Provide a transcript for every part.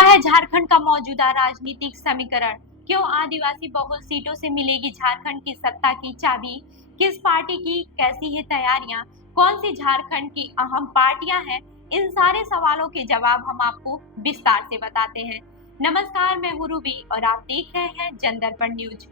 है झारखंड का मौजूदा राजनीतिक समीकरण? क्यों आदिवासी बहुल सीटों से मिलेगी झारखंड की सत्ता की चाबी? किस पार्टी की कैसी है तैयारियां? कौन सी झारखंड की अहम पार्टियां हैं? इन सारे सवालों के जवाब हम आपको विस्तार से बताते हैं। नमस्कार, मैं हूं रूबी और आप देख रहे हैं जनदर्पण न्यूज।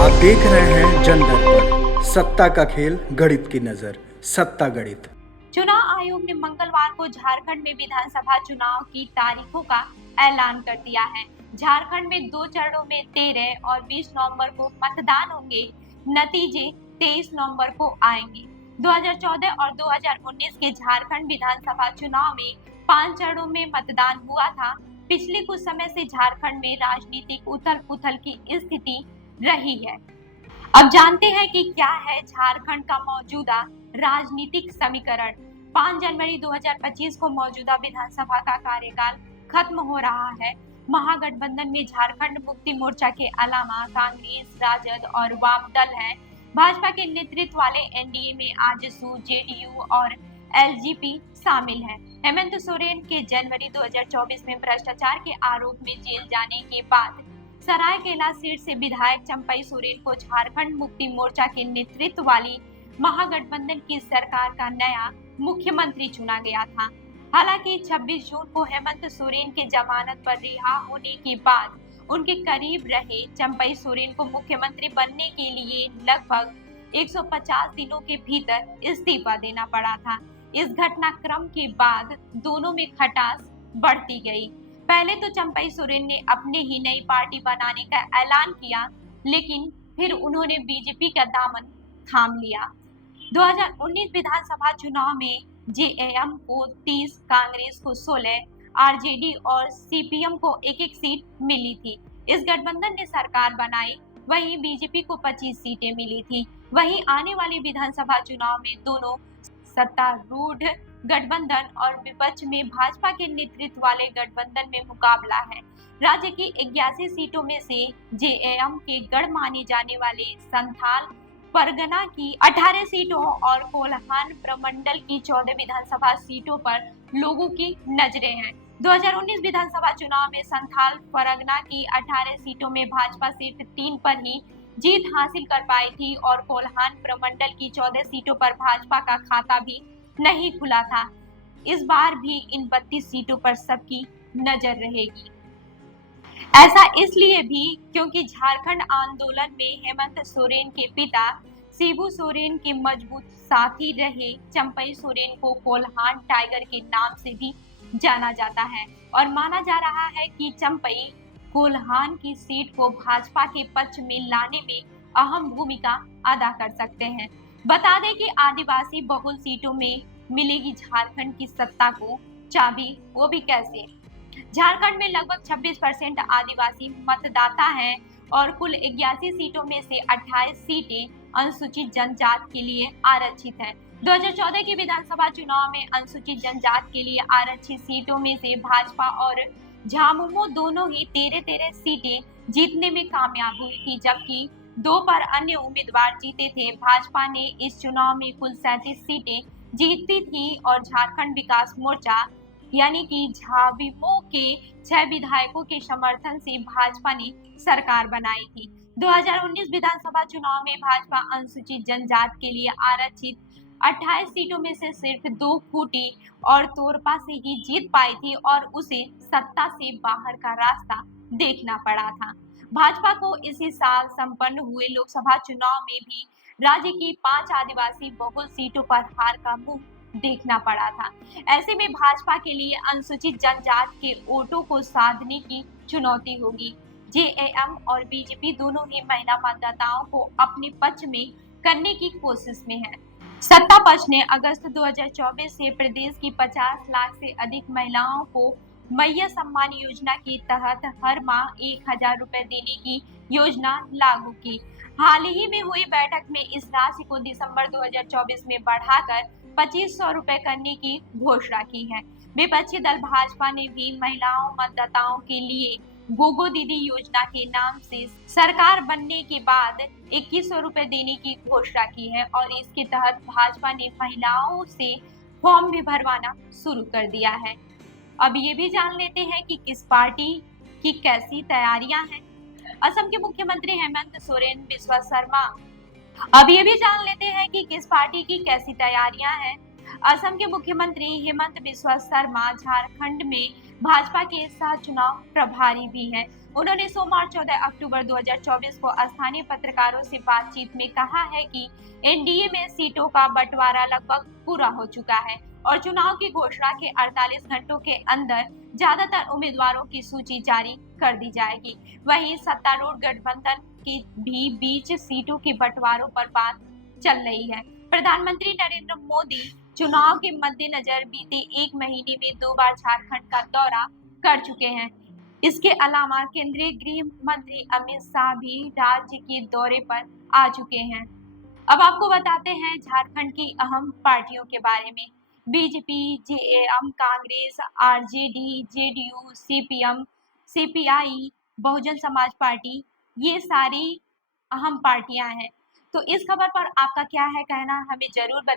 आप देख रहे हैं जनदर्पण, सत्ता का खेल, गणित की नजर, सत्ता गणित। चुनाव आयोग ने मंगलवार को झारखंड में विधानसभा चुनाव की तारीखों का ऐलान कर दिया है। झारखंड में 2 चरणों में 13 और 20 नवंबर को मतदान होंगे। नतीजे 23 नवंबर को आएंगे। 2014 और 2019 के झारखंड विधानसभा चुनाव में 5 चरणों में मतदान हुआ था। पिछले कुछ समय से झारखंड में राजनीतिक उथल पुथल की स्थिति रही है। अब जानते हैं कि क्या है झारखंड का मौजूदा राजनीतिक समीकरण। 5 जनवरी 2025 को मौजूदा विधानसभा का कार्यकाल खत्म हो रहा है। महागठबंधन में झारखंड मुक्ति मोर्चा के अलावा कांग्रेस, राजद और वाम दल है। भाजपा के नेतृत्व वाले एनडीए में आजसू, जेडीयू और एलजेपी शामिल है। हेमंत सोरेन के जनवरी 2024 में भ्रष्टाचार के आरोप में जेल जाने के बाद सरायकेला सीट से विधायक चंपई सोरेन को झारखंड मुक्ति मोर्चा के नेतृत्व वाली महागठबंधन की सरकार का नया मुख्यमंत्री चुना गया था। हालांकि 26 जून को हेमंत सोरेन के जमानत पर रिहा होने के बाद उनके करीब रहे चंपई सोरेन को मुख्यमंत्री बनने के लिए लगभग 150 दिनों के भीतर इस्तीफा देना पड़ा था। इस घटनाक्रम के बाद दोनों में खटास बढ़ती गई। पहले तो चंपई सोरेन ने अपने ही नई पार्टी बनाने का ऐलान किया, लेकिन फिर उन्होंने बीजेपी का दामन थाम लिया। 2019 विधानसभा चुनाव में जेएम को 30, कांग्रेस को 16, आरजेडी और सीपीएम को एक-एक सीट मिली थी। इस गठबंधन ने सरकार बनाई, वहीं बीजेपी को 25 सीटें मिली थी। वहीं आने वाले विधानसभा चुनाव में दोनों सत्तारूढ़ गठबंधन और विपक्ष में भाजपा के नेतृत्व वाले गठबंधन में मुकाबला है। राज्य की 81 सीटों में से जेएम के गढ़ माने जाने वाले संथाल परगना की 18 सीटों और कोल्हान प्रमंडल की 14 विधानसभा सीटों पर लोगों की नजरें हैं। 2019 विधानसभा चुनाव में संथाल परगना की 18 सीटों में भाजपा सिर्फ 3 पर ही जीत हासिल कर पाई थी और कोल्हान प्रमंडल की 14 सीटों पर भाजपा का खाता भी नहीं खुला था। इस बार भी इन 32 सीटों पर सबकी नजर रहेगी। ऐसा इसलिए भी क्योंकि झारखंड आंदोलन में हेमंत सोरेन के पिता शिबू सोरेन के मजबूत साथी रहे चंपई सोरेन को कोल्हान टाइगर के नाम से भी जाना जाता है और माना जा रहा है कि चंपई कोल्हान की सीट को भाजपा के पक्ष में लाने में अहम भूमिका अदा कर सकते हैं। बता दें कि आदिवासी बहुल सीटों में मिलेगी झारखंड की सत्ता को चाबी, वो भी कैसे। झारखंड में लगभग 26% आदिवासी मतदाता हैं और कुल 81 सीटों में से 28 सीटें अनुसूचित जनजाति के लिए आरक्षित हैं। 2014 के विधानसभा चुनाव में अनुसूचित जनजाति के लिए आरक्षित सीटों में से भाजपा और झामुमो दोनों ही 13-13 सीटें जीतने में कामयाब हुई थी, जबकि 2 पर अन्य उम्मीदवार जीते थे। भाजपा ने इस चुनाव में कुल 37 सीटें जीती थी और झारखंड विकास मोर्चा यानी कि झाविमो के 6 विधायकों के समर्थन से भाजपा ने सरकार बनाई थी। 2019 विधानसभा चुनाव में भाजपा अनुसूचित जनजाति के लिए आरक्षित 28 सीटों में से सिर्फ 2 खूंटी और तोरपा से ही जीत पाई थी और उसे सत्ता से बाहर का रास्ता देखना पड़ा था। भाजपा को इसी साल संपन्न हुए लोकसभा चुनाव में भी राज्य की 5 आदिवासी बहुल सीटों पर हार का मुंह देखना पड़ा था। ऐसे में भाजपा के लिए अनुसूचित जनजाति के वोटों को साधने की चुनौती होगी। जेएम और बीजेपी दोनों ही महिला मतदाताओं को अपने पक्ष में करने की कोशिश में है। सत्ता पक्ष ने अगस्त 2024 से प्रदेश की 50 लाख से अधिक महिलाओं को मैया सम्मान योजना के तहत हर माह 1000 रुपए देने की योजना लागू की। हाल ही में हुई बैठक में इस राशि को दिसंबर 2024 में बढ़ाकर 2500 रुपए करने की घोषणा की है। विपक्षी दल भाजपा ने भी महिलाओं मतदाताओं के लिए गोगो दीदी योजना के नाम से सरकार बनने के बाद 2100 रुपए देने की घोषणा की है और इसके तहत भाजपा ने महिलाओं से फॉर्म भी भरवाना शुरू कर दिया है। अब ये भी जान लेते हैं कि किस पार्टी की कैसी तैयारियां हैं। असम के मुख्यमंत्री हेमंत सोरेन बिस्वा शर्मा। अब ये भी जान लेते हैं कि किस पार्टी की कैसी तैयारियां हैं। असम के मुख्यमंत्री हेमंत बिस्वा शर्मा झारखंड में भाजपा के सह चुनाव प्रभारी भी हैं। उन्होंने सोमवार 14 अक्टूबर 2024 को स्थानीय पत्रकारों से बातचीत में कहा है कि एनडीए में सीटों का बंटवारा लगभग पूरा हो चुका है और चुनाव की घोषणा के 48 घंटों के अंदर ज्यादातर उम्मीदवारों की सूची जारी कर दी जाएगी। वहीं सत्तारूढ़ गठबंधन की भी बीच सीटों के बंटवारों पर बात चल रही है। प्रधानमंत्री नरेंद्र मोदी चुनाव के मद्देनजर बीते एक महीने में 2 बार झारखंड का दौरा कर चुके हैं। इसके अलावा केंद्रीय गृह मंत्री अमित शाह भी राज्य के दौरे पर आ चुके हैं। अब आपको बताते हैं झारखंड की अहम पार्टियों के बारे में। BJP, JM, Congress, RJD, JDU, CPM, CPI, Bahujan Samaj Party, ये सारी अहम पार्टियां हैं। तो इस खबर पर आपका क्या है कहना, हमें जरूर बताइए।